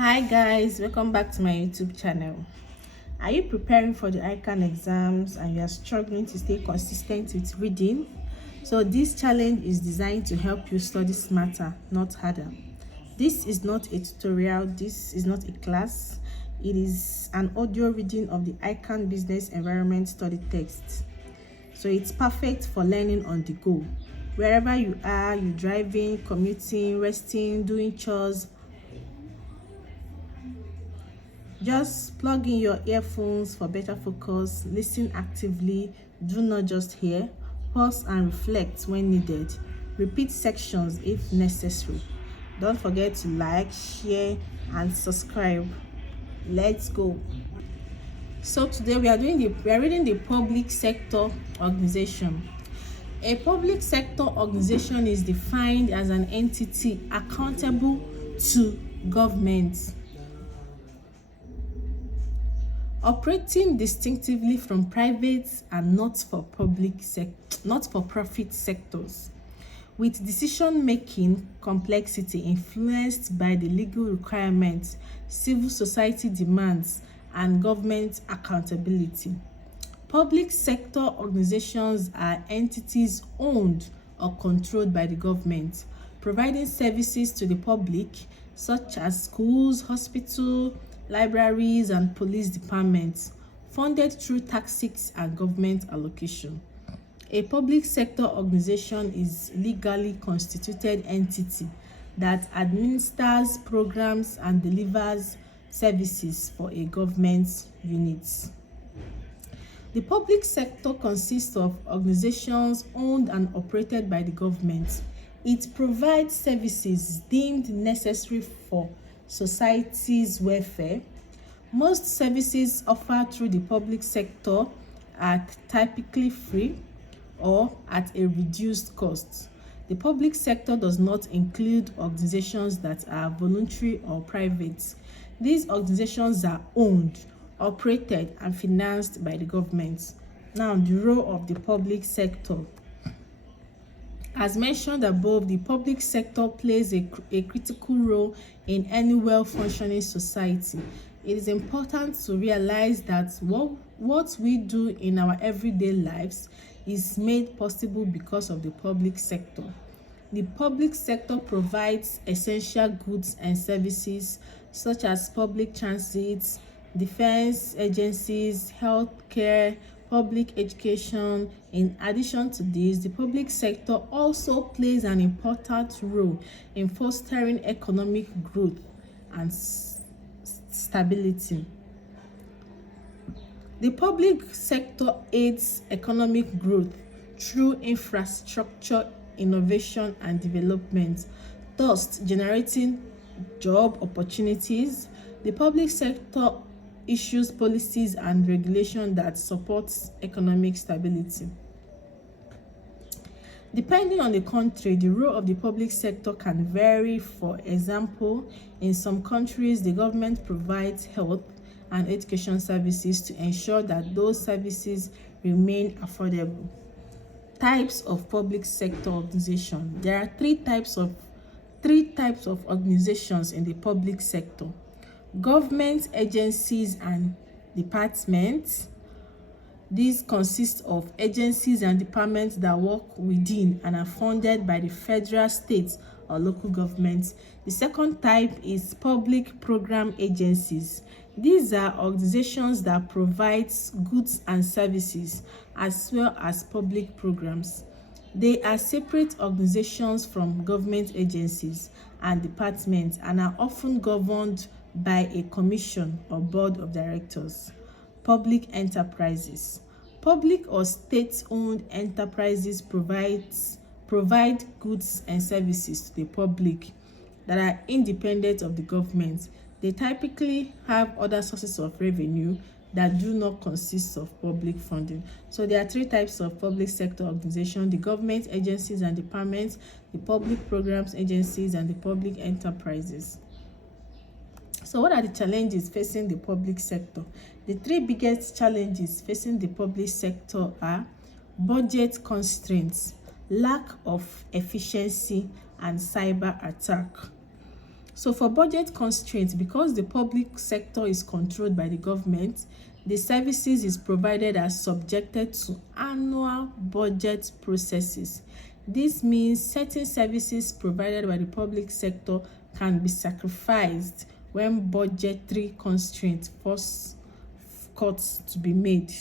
Hi guys, welcome back to my YouTube channel. Are you preparing for the ICAN exams and you are struggling to stay consistent with reading? So this challenge is designed to help you study smarter, not harder. This is not a tutorial, this is not a class. It is an audio reading of the ICAN Business Environment study text. So it's perfect for learning on the go. Wherever you are, you're driving, commuting, resting, doing chores, just plug in your earphones for better focus, listen actively, do not just hear, pause and reflect when needed, repeat sections if necessary. Don't forget to like, share and subscribe. Let's go. So today we are reading the public sector organization. A public sector organization is defined as an entity accountable to government, operating distinctively from private and not-for-profit sectors, with decision-making complexity influenced by the legal requirements, civil society demands, and government accountability. Public sector organizations are entities owned or controlled by the government, providing services to the public such as schools, hospitals, libraries, and police departments, funded through taxes and government allocation. A public sector organization is a legally constituted entity that administers programs and delivers services for a government unit. The public sector consists of organizations owned and operated by the government. It provides services deemed necessary for society's welfare. Most services offered through the public sector are typically free or at a reduced cost. The public sector does not include organizations that are voluntary or private. These organizations are owned, operated, and financed by the government. Now, the role of the public sector. As mentioned above, the public sector plays a critical role in any well-functioning society. It is important to realize that what we do in our everyday lives is made possible because of the public sector. The public sector provides essential goods and services such as public transit, defense agencies, healthcare, public education. In addition to this, the public sector also plays an important role in fostering economic growth and stability. The public sector aids economic growth through infrastructure, innovation, and development, thus generating job opportunities. The public sector issues policies and regulation that supports economic stability. Depending on the country, the role of the public sector can vary. For example, in some countries, the government provides health and education services to ensure that those services remain affordable. Types of public sector organization. There are three types of organizations in the public sector: government agencies and departments. These consist of agencies and departments that work within and are funded by the federal, state, or local governments. The second type is public program agencies. These are organizations that provide goods and services as well as public programs. They are separate organizations from government agencies and departments and are often governed by a commission or board of directors. Public enterprises. Public or state-owned enterprises provide goods and services to the public that are independent of the government. They typically have other sources of revenue that do not consist of public funding. So there are three types of public sector organization: the government agencies and departments, the public programs agencies, and the public enterprises. So what are the challenges facing the public sector? The three biggest challenges facing the public sector are budget constraints, lack of efficiency, and cyber attack. So for budget constraints, because the public sector is controlled by the government, the services is provided are subjected to annual budget processes. This means certain services provided by the public sector can be sacrificed when budgetary constraints force cuts to be made.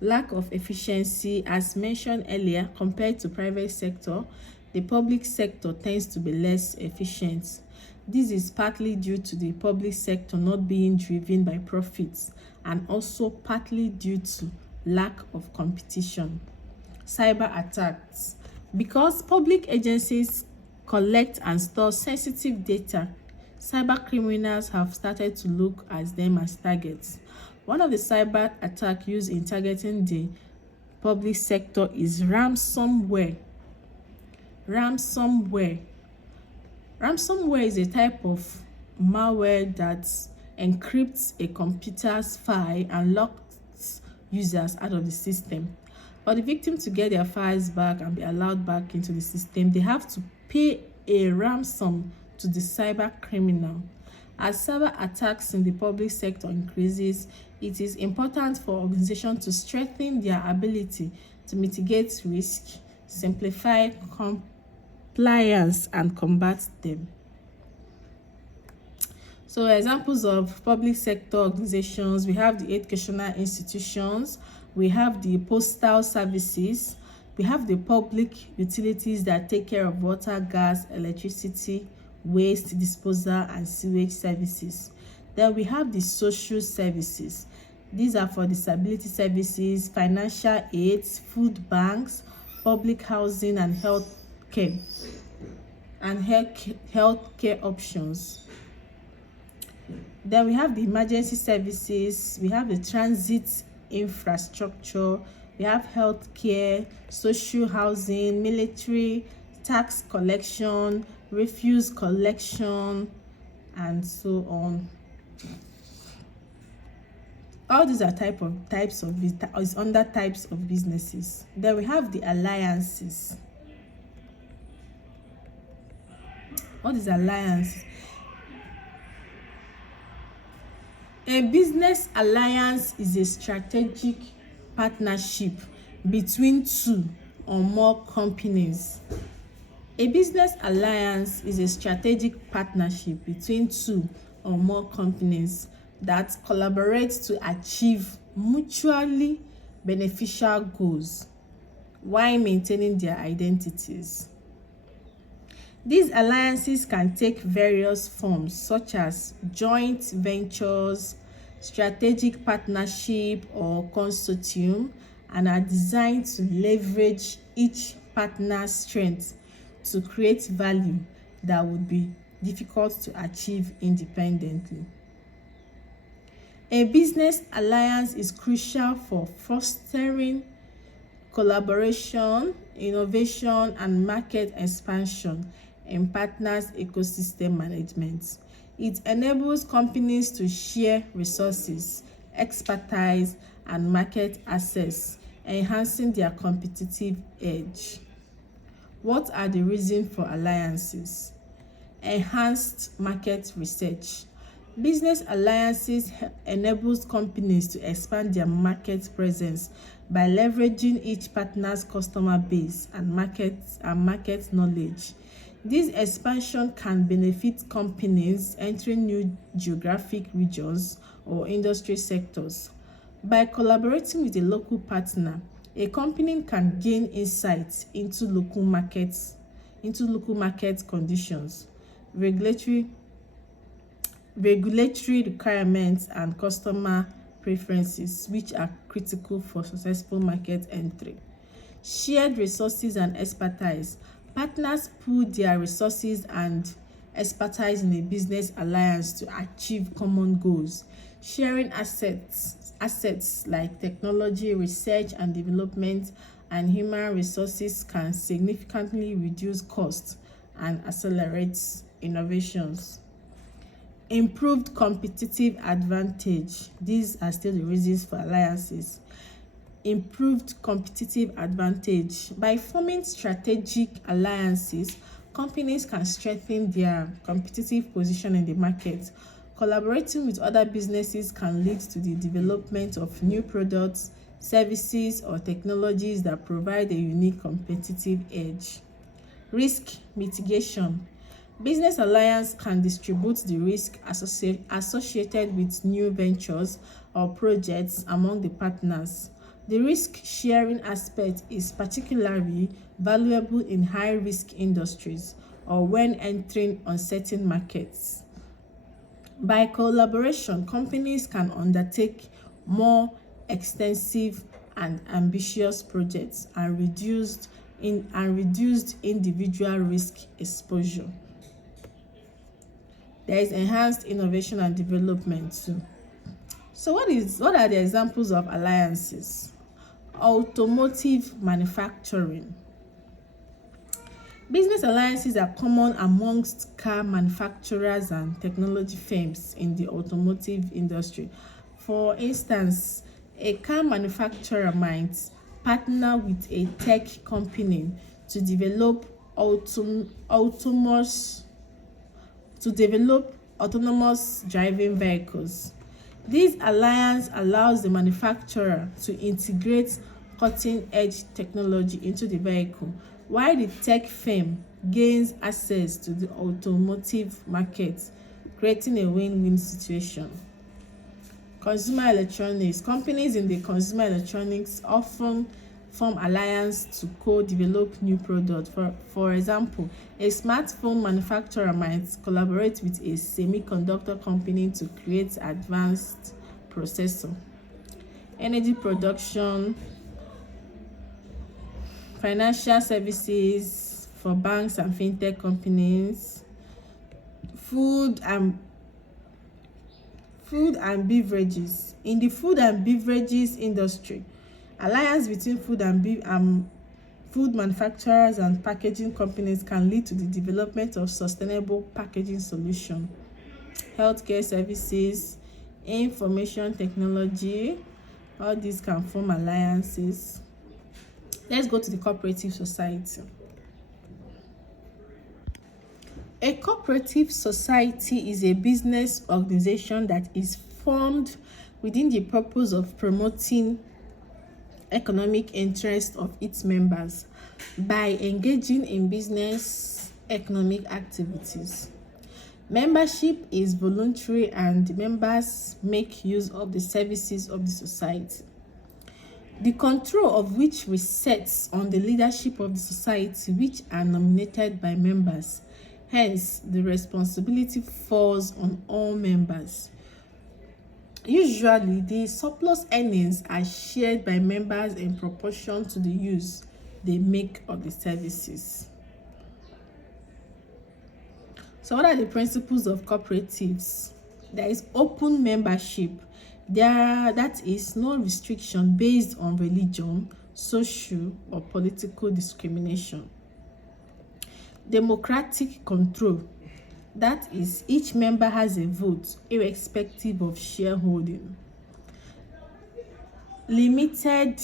Lack of efficiency, as mentioned earlier, compared to private sector, the public sector tends to be less efficient. This is partly due to the public sector not being driven by profits and also partly due to lack of competition. Cyber attacks. Because public agencies collect and store sensitive data, cyber criminals have started to look at them as targets. One of the cyber attacks used in targeting the public sector is ransomware. Ransomware is a type of malware that encrypts a computer's file and locks users out of the system. For the victim to get their files back and be allowed back into the system, they have to pay a ransom to the cyber criminal. As cyber attacks in the public sector increases, it is important for organizations to strengthen their ability to mitigate risk, simplify compliance, and combat them. So examples of public sector organizations, we have the educational institutions, we have the postal services, we have the public utilities that take care of water, gas, electricity, waste disposal, and sewage services. Then we have the social services. These are for disability services, financial aids, food banks, public housing, and health care options. Then we have the emergency services, we have the transit infrastructure, we have healthcare, social housing, military, tax collection, refuse collection, and so on. All these are types of businesses. Then we have the alliances. What is alliance? A business alliance is a strategic partnership between two or more companies. A business alliance is a strategic partnership between two or more companies that collaborate to achieve mutually beneficial goals while maintaining their identities. These alliances can take various forms such as joint ventures, strategic partnership, or consortium, and are designed to leverage each partner's strengths to create value that would be difficult to achieve independently. A business alliance is crucial for fostering collaboration, innovation, and market expansion in partners' ecosystem management. It enables companies to share resources, expertise, and market access, enhancing their competitive edge. What are the reasons for alliances? Enhanced market research. Business alliances enables companies to expand their market presence by leveraging each partner's customer base and market knowledge. This expansion can benefit companies entering new geographic regions or industry sectors. By collaborating with a local partner, a company can gain insights into local market conditions, regulatory requirements, and customer preferences, which are critical for successful market entry. Shared resources and expertise. Partners pool their resources and expertise in a business alliance to achieve common goals. Sharing assets like technology, research and development, and human resources can significantly reduce costs and accelerate innovations. Improved competitive advantage. These are still the reasons for alliances. Improved competitive advantage. By forming strategic alliances, companies can strengthen their competitive position in the market. Collaborating with other businesses can lead to the development of new products, services, or technologies that provide a unique competitive edge. Risk mitigation. Business alliance can distribute the risk associated with new ventures or projects among the partners. The risk-sharing aspect is particularly valuable in high-risk industries or when entering uncertain markets. By collaboration, companies can undertake more extensive and ambitious projects and reduced individual risk exposure. There is enhanced innovation and development too. So what are the examples of alliances? Automotive manufacturing. Business alliances are common amongst car manufacturers and technology firms in the automotive industry. For instance, a car manufacturer might partner with a tech company to develop autonomous driving vehicles. This alliance allows the manufacturer to integrate cutting-edge technology into the vehicle, while the tech firm gains access to the automotive market, creating a win-win situation. Consumer electronics. Companies in the consumer electronics often form alliance to co-develop new products. For example, a smartphone manufacturer might collaborate with a semiconductor company to create advanced processor. Energy production, financial services for banks and fintech companies, food and beverages. In the food and beverages industry, alliance between food manufacturers and packaging companies can lead to the development of sustainable packaging solutions. Healthcare services, information technology, all these can form alliances. Let's go to the cooperative society. A cooperative society is a business organization that is formed within the purpose of promoting economic interest of its members by engaging in business economic activities. Membership is voluntary and members make use of the services of the society. The control of which rests on the leadership of the society, which are nominated by members. Hence, the responsibility falls on all members. Usually, the surplus earnings are shared by members in proportion to the use they make of the services. So what are the principles of cooperatives? There is open membership. That is no restriction based on religion, social, or political discrimination. Democratic control. That is, each member has a vote irrespective of shareholding. Limited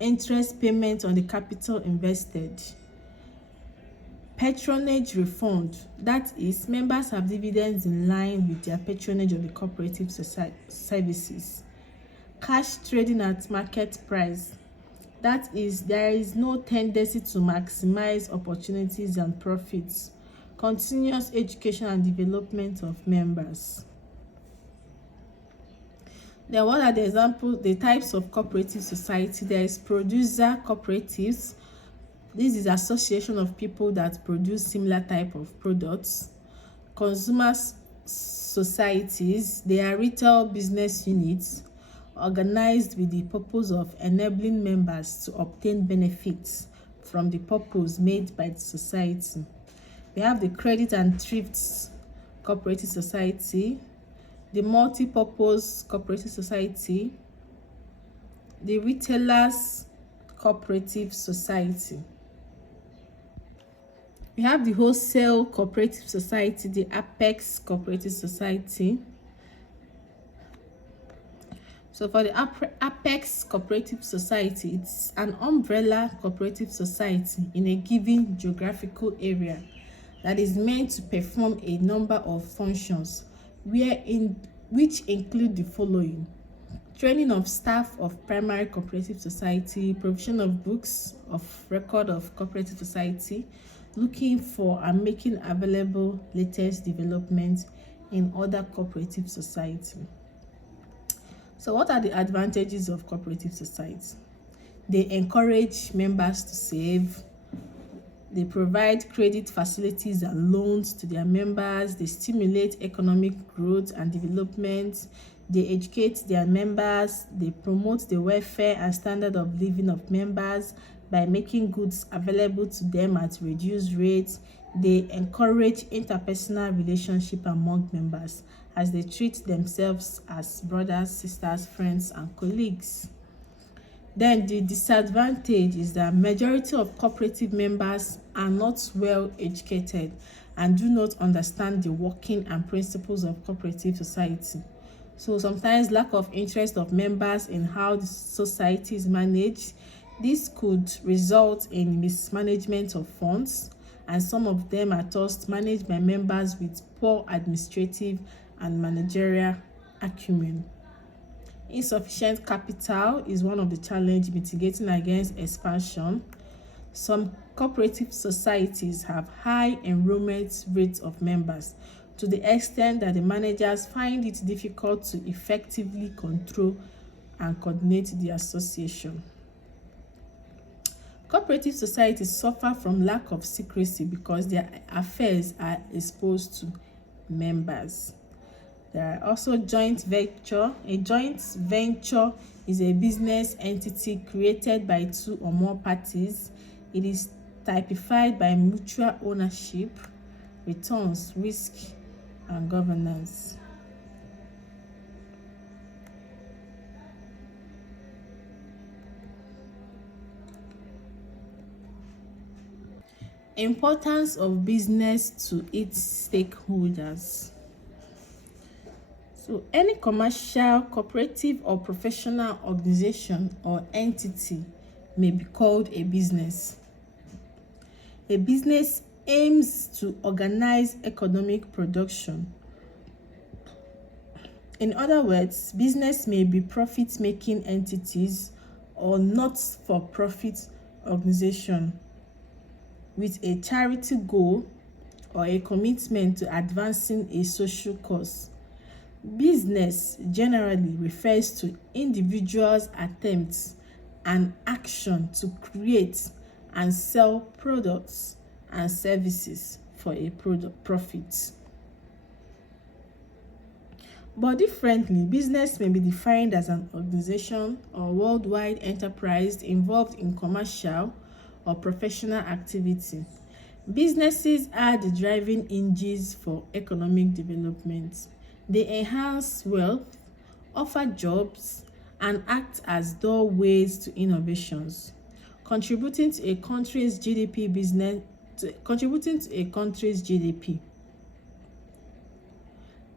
interest payment on the capital invested. Patronage refund. That is, members have dividends in line with their patronage of the cooperative services. Cash trading at market price. That is, there is no tendency to maximize opportunities and profits. Continuous education and development of members. Then what are the types of cooperative society? There is producer cooperatives. This is association of people that produce similar type of products. Consumer societies, they are retail business units organized with the purpose of enabling members to obtain benefits from the purpose made by the society. We have the credit and thrift cooperative society, the multi-purpose cooperative society, the retailers cooperative society. We have the wholesale cooperative society, the Apex cooperative society. So for the Apex cooperative society, it's an umbrella cooperative society in a given geographical area that is meant to perform a number of functions which include the following: training of staff of primary cooperative society, provision of books of record of cooperative society, looking for and making available latest developments in other cooperative society. So what are the advantages of cooperative society? They encourage members to save. They provide credit facilities and loans to their members. They stimulate economic growth and development. They educate their members. They promote the welfare and standard of living of members by making goods available to them at reduced rates. They encourage interpersonal relationship among members as they treat themselves as brothers, sisters, friends, and colleagues. Then the disadvantage is that majority of cooperative members are not well educated and do not understand the working and principles of cooperative society. So sometimes lack of interest of members in how the society is managed. This could result in mismanagement of funds, and some of them are thus managed by members with poor administrative and managerial acumen. Insufficient capital is one of the challenges mitigating against expansion. Some cooperative societies have high enrollment rates of members to the extent that the managers find it difficult to effectively control and coordinate the association. Cooperative societies suffer from lack of secrecy because their affairs are exposed to members. There are also joint venture. A joint venture is a business entity created by two or more parties. It is typified by mutual ownership, returns, risk, and governance. Importance of business to its stakeholders. So any commercial, cooperative, or professional organization or entity may be called a business. A business aims to organize economic production. In other words, business may be profit-making entities or not-for-profit organization with a charity goal or a commitment to advancing a social cause. Business generally refers to individuals' attempts and action to create and sell products and services for a profit. But differently, business may be defined as an organization or worldwide enterprise involved in commercial or professional activity. Businesses are the driving engines for economic development. They enhance wealth, offer jobs, and act as doorways to innovations, contributing to a country's GDP.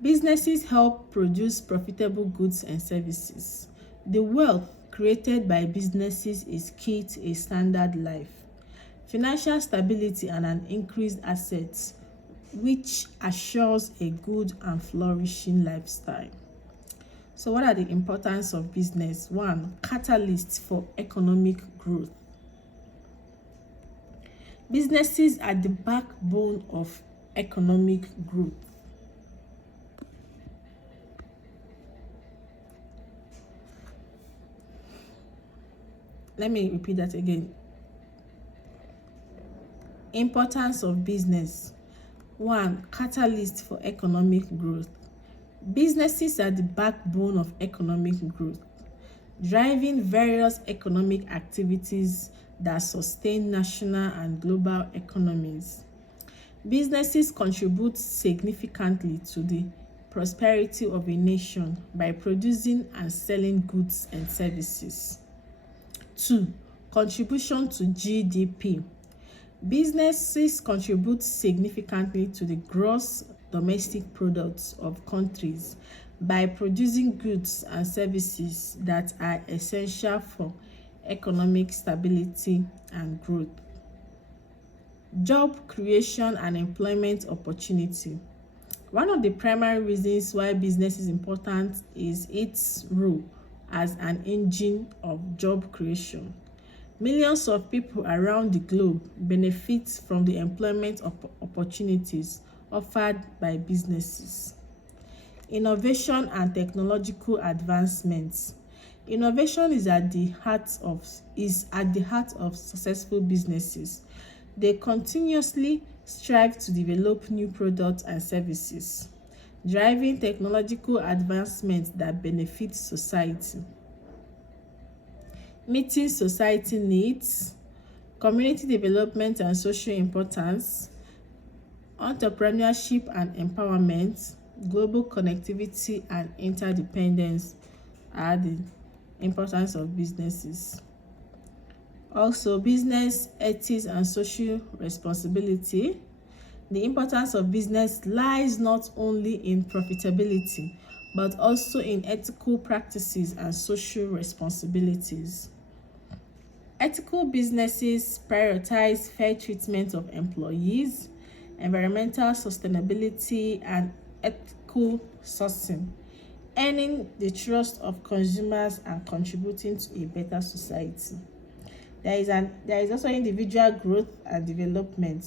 Businesses help produce profitable goods and services. The wealth created by businesses is key to a standard life, financial stability, and an increased assets, which assures a good and flourishing lifestyle. So what are the importance of business? 1. Catalysts for economic growth. Businesses are the backbone of economic growth. Let me repeat that again. Importance of business. 1. Catalyst for economic growth. Businesses are the backbone of economic growth, driving various economic activities that sustain national and global economies. Businesses contribute significantly to the prosperity of a nation by producing and selling goods and services. 2. Contribution to GDP. Businesses contribute significantly to the gross domestic products of countries by producing goods and services that are essential for economic stability and growth. Job creation and employment opportunity. One of the primary reasons why business is important is its role as an engine of job creation. Millions of people around the globe benefit from the employment opportunities offered by businesses. Innovation and technological advancements. Innovation is at the heart of successful businesses. They continuously strive to develop new products and services, driving technological advancements that benefit society. Meeting society needs, community development and social importance, entrepreneurship and empowerment, global connectivity and interdependence are the importance of businesses. Also, business ethics and social responsibility. The importance of business lies not only in profitability, but also in ethical practices and social responsibilities. Ethical businesses prioritize fair treatment of employees, environmental sustainability, and ethical sourcing, earning the trust of consumers and contributing to a better society. There is also individual growth and development.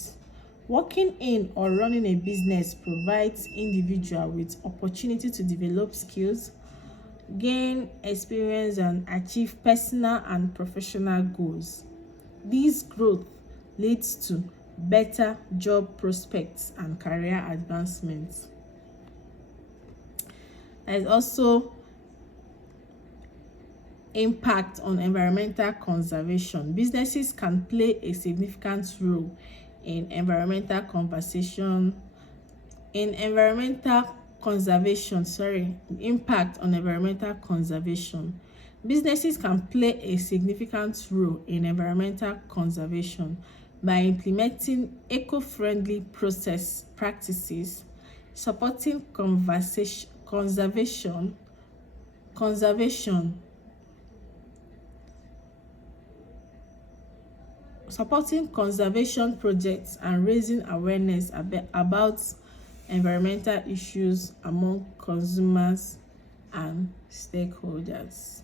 Working in or running a business provides individuals with opportunity to develop skills, gain experience, and achieve personal and professional goals. This growth leads to better job prospects and career advancements. There is also impact on environmental conservation. Businesses can play a significant role in impact on environmental conservation. Businesses can play a significant role in environmental conservation by implementing eco-friendly process practices, supporting conservation projects, and raising awareness about environmental issues among consumers and stakeholders.